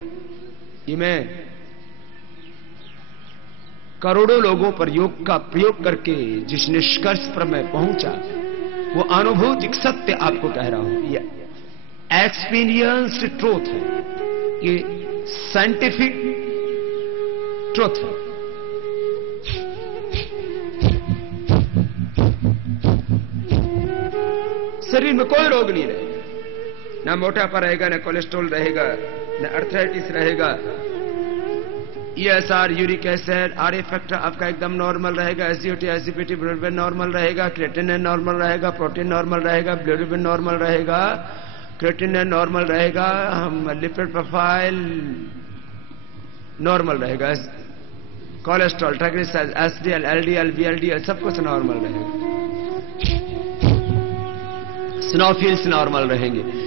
ये मैं करोड़ों लोगों पर योग का प्रयोग करके जिस निष्कर्ष पर मैं पहुंचा, वो अनुभूतिक सत्य आपको कह रहा हूं। ये एक्सपीरियंस्ड ट्रूथ है, ये साइंटिफिक ट्रूथ है। शरीर में कोई रोग नहीं रहेगा, ना मोटापा रहेगा, ना कोलेस्ट्रॉल रहेगा, ना अर्थराइटिस रहेगा। ESR uric acid RA factor आपका एकदम नॉर्मल रहेगा, एसजीओटी एसिडिटी ब्लड नॉर्मल रहेगा, क्रिएटिनिन नॉर्मल रहेगा, प्रोटीन नॉर्मल रहेगा, बिलिरुबिन नॉर्मल रहेगा, क्रिएटिनिन नॉर्मल रहेगा, हम लिपिड प्रोफाइल नॉर्मल रहेगा, cholesterol, triglyceride, SDL, LDL, VLDL सब कुछ नॉर्मल रहेगा, स्नोफिल्स नॉर्मल रहेंगे,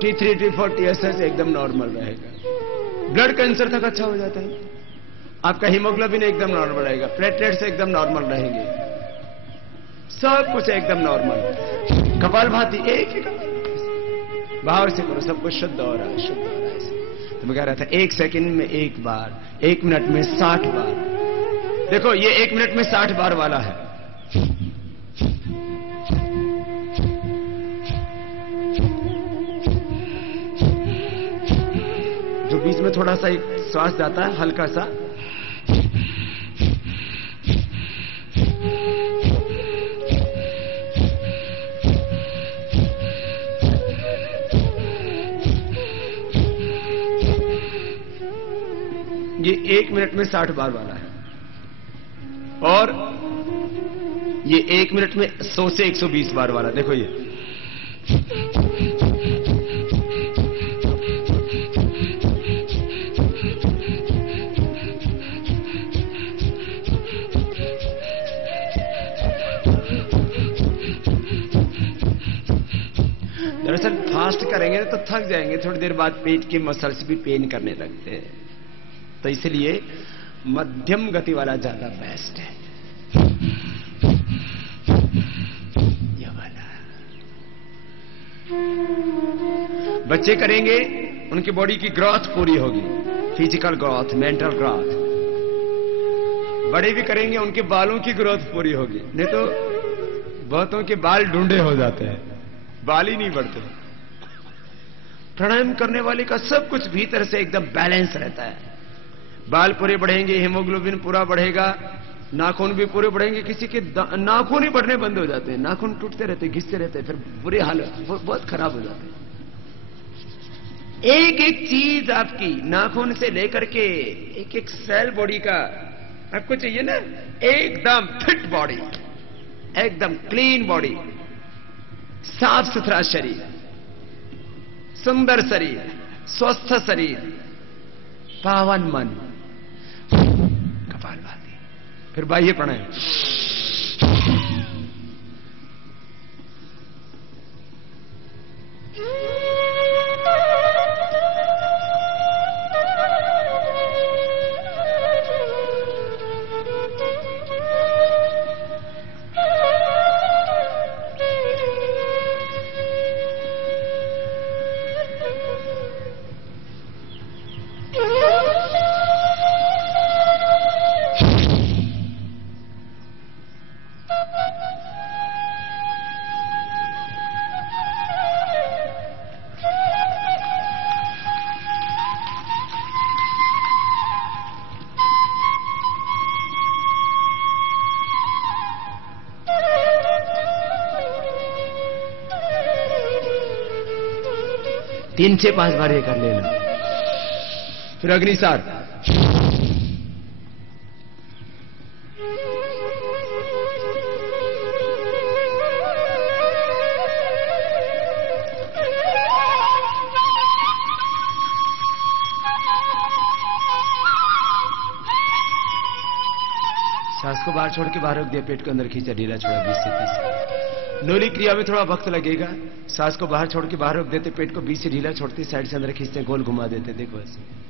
T3 T4 TSH एकदम नॉर्मल रहेगा, ब्लड कैंसर तक अच्छा हो जाता है, आपका हीमोग्लोबिन एकदम नॉर्मल रहेगा, प्लेटलेट्स एकदम नॉर्मल रहेंगे, सब कुछ एकदम नॉर्मल। कपालभाति एक ही बाहर से करो, सब कुछ शुद्ध हो रहा है, शुद्ध हो रहा है। तो मैं कह रहा था 1 सेकंड में 1 बार, 1 मिनट में 60 बार। देखो ये 1 मिनट में 60 बार वाला है। जो बीच में थोड़ा सा एक श्वास जाता है हल्का सा, ये 1 मिनट में 60 बार वाला है, और ये 1 मिनट में 100 से 120 बार वाला। देखो ये दरअसल फास्ट करेंगे तो थक जाएंगे, थोड़ी देर बाद पेट के मसल्स भी पेन करने लगते हैं, तो इसलिए मध्यम गति वाला ज्यादा बेस्ट है। ये वाला बच्चे करेंगे, उनकी बॉडी की ग्रोथ पूरी होगी, फिजिकल ग्रोथ, मेंटल ग्रोथ। बड़े भी करेंगे, उनके बालों की ग्रोथ पूरी होगी, नहीं तो बहुतों के बाल ढूंढे हो जाते हैं, बाल ही नहीं बढ़ते। प्राणायाम करने वाले का सब कुछ भीतर से एकदम बैलेंस रहता है, बाल पूरे बढ़ेंगे, हीमोग्लोबिन पूरा बढ़ेगा, नाखून भी पूरे बढ़ेंगे। किसी के नाखून ही बढ़ने बंद हो जाते हैं, नाखून टूटते रहते, घिसते रहते, फिर बुरे हालत, बहुत खराब हो जाते हैं। एक एक चीज आपकी, नाखून से लेकर के एक एक सेल बॉडी का आपको चाहिए ना, एकदम फिट बॉडी, एकदम क्लीन बॉडी, साफ सुथरा शरीर, सुंदर शरीर, स्वस्थ शरीर, पावन मन, कपालभाति, फिर बाह्य प्राणायाम। तीन से 5 बार ये कर लेना, फिर अग्निसार। सांस को बाहर छोड़ के बाहर रख दिया, पेट को अंदर खींचा, ढीला छोड़ा 20 से 30। नोली क्रिया में थोड़ा वक्त लगेगा, सांस को बाहर छोड़ के बाहर रख देते, पेट को बीच से ढीला छोड़ते, साइड से अंदर खींचते, गोल घुमा देते। देखो ऐसे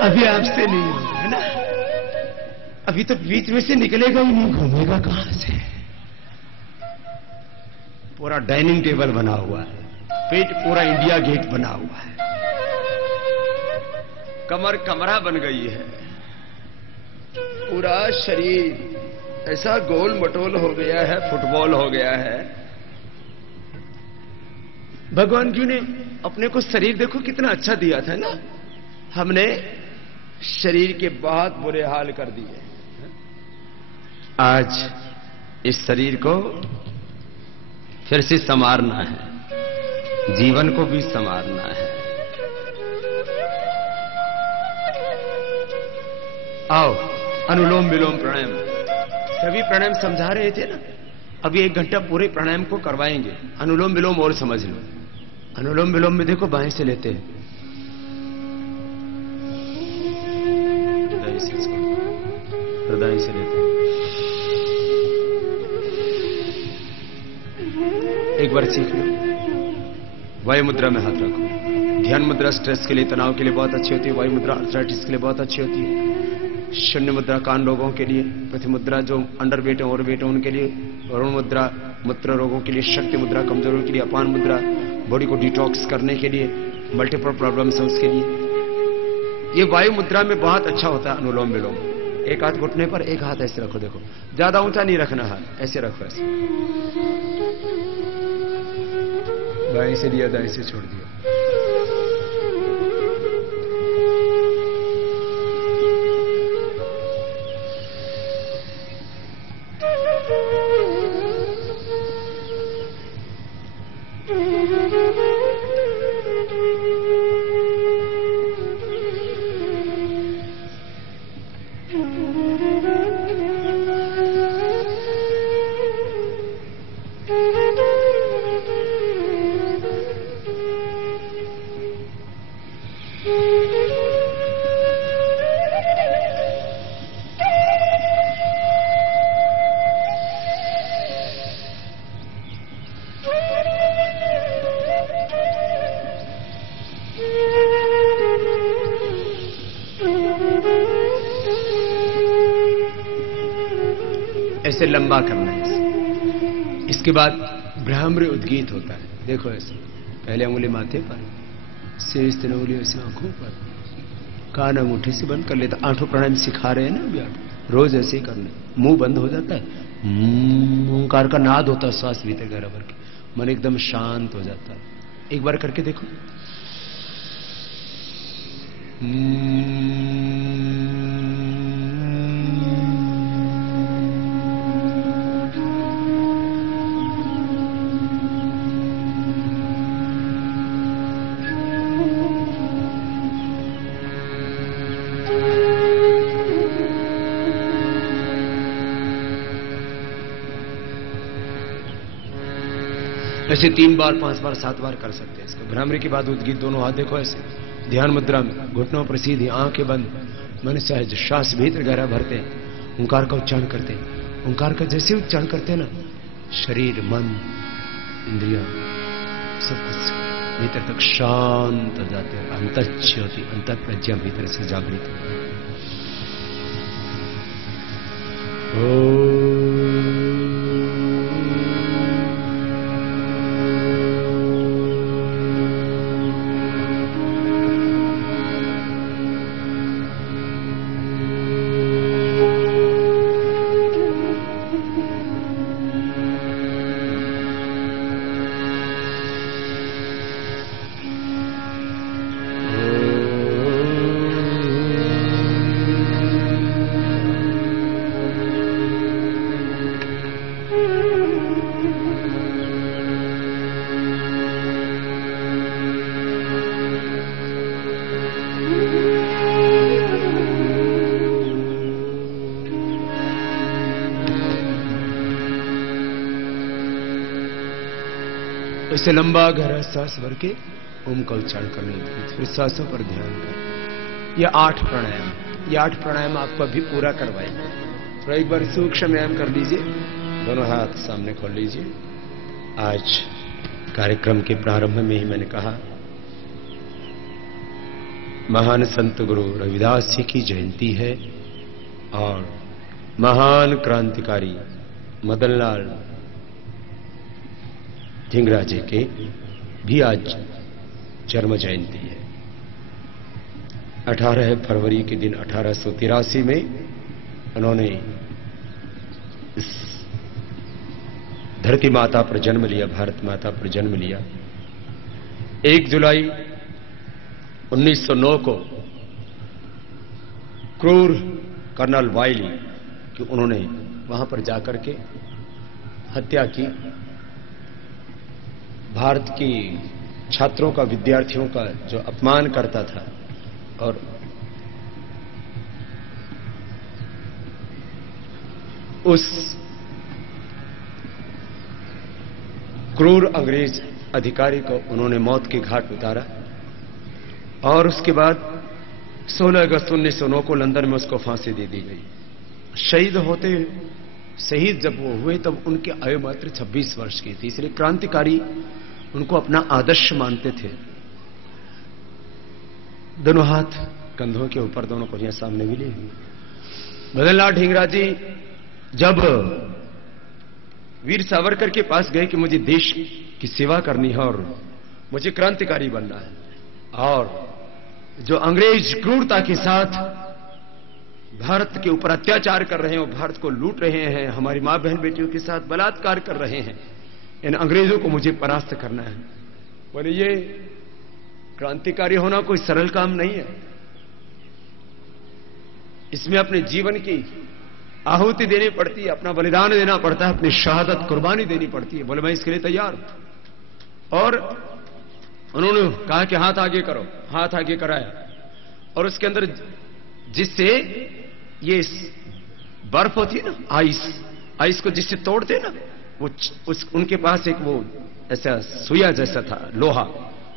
अभी आपसे नहीं होगा, है ना? अभी तो बीच में से निकलेगा ही नहीं, घूमेगा कहां से? पूरा डाइनिंग टेबल बना हुआ है, पेट पूरा इंडिया गेट बना हुआ है, कमर कमरा बन गई है, पूरा शरीर ऐसा गोल मटोल हो गया है, फुटबॉल हो गया है। भगवान जी ने अपने को शरीर देखो कितना अच्छा दिया था ना, हमने शरीर के बहुत बुरे हाल कर दिए। आज इस शरीर को फिर से संवारना है, जीवन को भी संवारना है। आओ अनुलोम विलोम प्राणायाम, सभी प्राणायाम समझा रहे थे ना, अभी 1 घंटा पूरे प्राणायाम को करवाएंगे। अनुलोम विलोम और समझ लो। अनुलोम विलोम में देखो बाएं से लेते हैं, हृदय से लेते हैं। एक बार सीख लो। वायु मुद्रा में हाथ रखो। ध्यान मुद्रा स्ट्रेस के लिए, तनाव के लिए बहुत अच्छी होती है। वायु मुद्रा आर्थराइटिस के लिए बहुत अच्छी होती है। शून्य मुद्रा कान रोगों के लिए। पृथ्वी मुद्रा जो अंडर वेट है ओवर वेट है उनके लिए। वरुण मुद्रा मूत्र रोगों के लिए। शक्ति मुद्रा कमजोरों के लिए। अपान मुद्रा बॉडी को डिटॉक्स करने के लिए, मल्टीपल प्रॉब्लम्स है उसके लिए। ये वायु मुद्रा में बहुत अच्छा होता है अनुलोम विलोम। एक हाथ घुटने पर, एक हाथ ऐसे रखो। देखो ज्यादा ऊंचा नहीं रखना हाथ, ऐसे रखो, ऐसे। बाएं से लिया, दाएं से छोड़ दिया। ऐसे लंबा करना है। इसके बाद ब्राह्मणी उद्गीत होता है। देखो ऐसे, पहले अंगुली माथे पर, शेष 3 उंगली ऐसे आंखों पर, कान अंगूठे से बंद कर लेता। 8 प्राणायाम सिखा रहे हैं ना अभी 8, रोज ऐसे ही करने। मुंह बंद हो जाता है, ओंकार का नाद होता है, श्वास भीतर गहरा भर के, मन एकदम शांत हो जाता है। एक बार करके देखो। ऐसे 3 बार, 5 बार, 7 बार कर सकते हैं इसको। भ्रामरी के बाद उद्गीत, दोनों हाथ देखो ऐसे, ध्यान मुद्रा में, घुटनों पर सीधी, आंखें बंद, मन सहज, श्वास भीतर गहरा भरते हैं, ओंकार का उच्चारण करते हैं। ओंकार का जैसे उच्चारण करते हैं ना, शरीर, मन, इंद्रिया सब कुछ भीतर तक शांत हो जाते हैं। अंतःज्योति, अंतर प्रज्ञा भीतर से जागृत होती है। इसे लंबा गहरा सांस भर के ओम का उच्चारण करने लगे। फिर सांसों पर ध्यान कर। ये 8 प्राणायाम, ये 8 प्राणायाम आपको अभी पूरा करवाएंगे। तो एक बार सूक्ष्म व्यायाम कर लीजिए। दोनों हाथ सामने खोल लीजिए। आज कार्यक्रम के प्रारंभ में ही मैंने कहा महान संत गुरु रविदास जी की जयंती है और महान क्रांतिकारी मदनलाल ढींगरा जी के भी आज जन्म जयंती है। 18 फरवरी के दिन 1883 में उन्होंने इस धरती माता पर जन्म लिया, भारत माता पर जन्म लिया। 1 जुलाई 1909 को क्रूर कर्नल वाइली कि उन्होंने वहां पर जाकर के हत्या की। भारत की छात्रों का, विद्यार्थियों का जो अपमान करता था और उस क्रूर अंग्रेज अधिकारी को उन्होंने मौत के घाट उतारा और उसके बाद 16 अगस्त 1909 को लंदन में उसको फांसी दे दी गई। शहीद जब वो हुए तब उनकी आयु मात्र 26 वर्ष की थी, इसलिए क्रांतिकारी उनको अपना आदर्श मानते थे। दोनों हाथ कंधों के ऊपर, दोनों कोरियां सामने मिली हुई। मदनलाल ढींगरा जी जब वीर सावरकर के पास गए कि मुझे देश की सेवा करनी है और मुझे क्रांतिकारी बनना है और जो अंग्रेज क्रूरता के साथ भारत के ऊपर अत्याचार कर रहे हैं और भारत को लूट रहे हैं, हमारी मां बहन बेटियों के साथ बलात्कार कर रहे हैं, इन अंग्रेजों को मुझे परास्त करना है। बोले ये क्रांतिकारी होना कोई सरल काम नहीं है, इसमें अपने जीवन की आहुति देनी पड़ती है, अपना बलिदान देना पड़ता है, अपनी शहादत कुर्बानी देनी पड़ती है। बोले मैं इसके लिए तैयार हूं। और उन्होंने कहा कि हाथ आगे करो, हाथ आगे कराया और उसके अंदर जिससे ये बर्फ होती है ना, आइस को जिससे तोड़ते ना, वो उनके पास एक वो ऐसा सुइया जैसा था लोहा,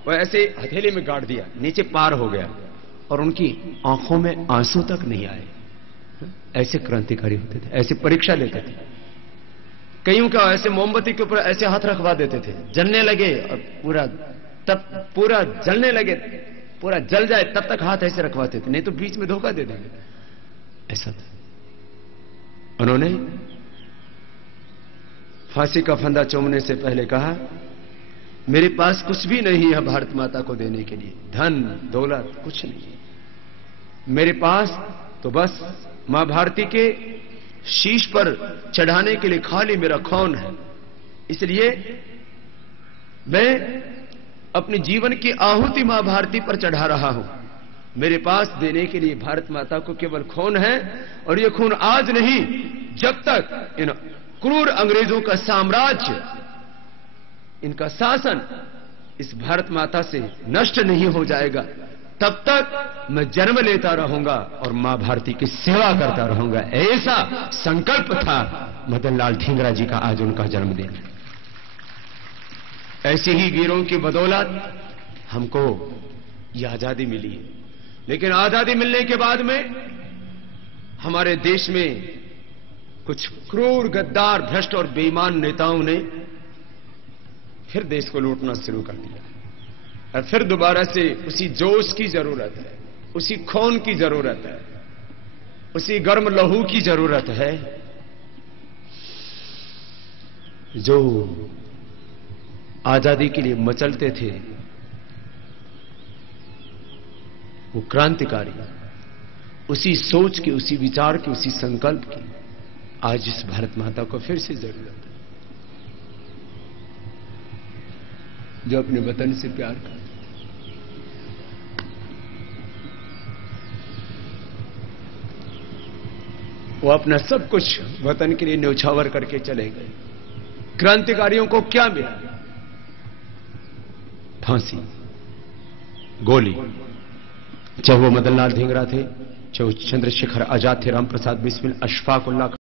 वो ऐसे हथेली में गाड़ दिया, नीचे पार हो गया और उनकी आंखों में आंसू तक नहीं आए। ऐसे क्रांतिकारी होते थे, ऐसे परीक्षा लेते थे। कईयों का ऐसे मोमबत्ती के ऊपर ऐसे हाथ रखवा देते थे, जलने लगे और पूरा जलने लगे, पूरा जल जाए तब तक हाथ ऐसे रखवाते थे, नहीं तो बीच में धोखा दे देंगे। ऐसा था। उन्होंने फांसी का फंदा चूमने से पहले कहा मेरे पास कुछ भी नहीं है भारत माता को देने के लिए, धन दौलत कुछ नहीं है मेरे पास, तो बस मां भारती के शीश पर चढ़ाने के लिए खाली मेरा खून है। इसलिए मैं अपने जीवन की आहुति मां भारती पर चढ़ा रहा हूं। मेरे पास देने के लिए भारत माता को केवल खून है और यह खून आज नहीं, जब तक इन क्रूर अंग्रेजों का साम्राज्य, इनका शासन इस भारत माता से नष्ट नहीं हो जाएगा, तब तक मैं जन्म लेता रहूंगा और मां भारती की सेवा करता रहूंगा। ऐसा संकल्प था मदनलाल ढींगरा जी का आज उनका जन्मदिन है। ऐसे ही वीरों की बदौलत हमको यह आजादी मिली है, लेकिन आजादी मिलने के बाद में हमारे देश में कुछ क्रूर, गद्दार, भ्रष्ट और बेईमान नेताओं ने फिर देश को लूटना शुरू कर दिया और फिर दोबारा से उसी जोश की जरूरत है, उसी खून की जरूरत है, उसी गर्म लहू की जरूरत है जो आजादी के लिए मचलते थे। वो क्रांतिकारी, उसी सोच की, उसी विचार की, उसी संकल्प की आज इस भारत माता को फिर से जरूरत है, जो अपने वतन से प्यार करते। वो अपना सब कुछ वतन के लिए न्यौछावर करके चले गए। क्रांतिकारियों को क्या मिला? फांसी, गोली। चाहे वो मदनलाल ढींगरा थे, चाहे वो चंद्रशेखर आजाद थे, राम प्रसाद बिस्मिल, अशफाक उल्लाह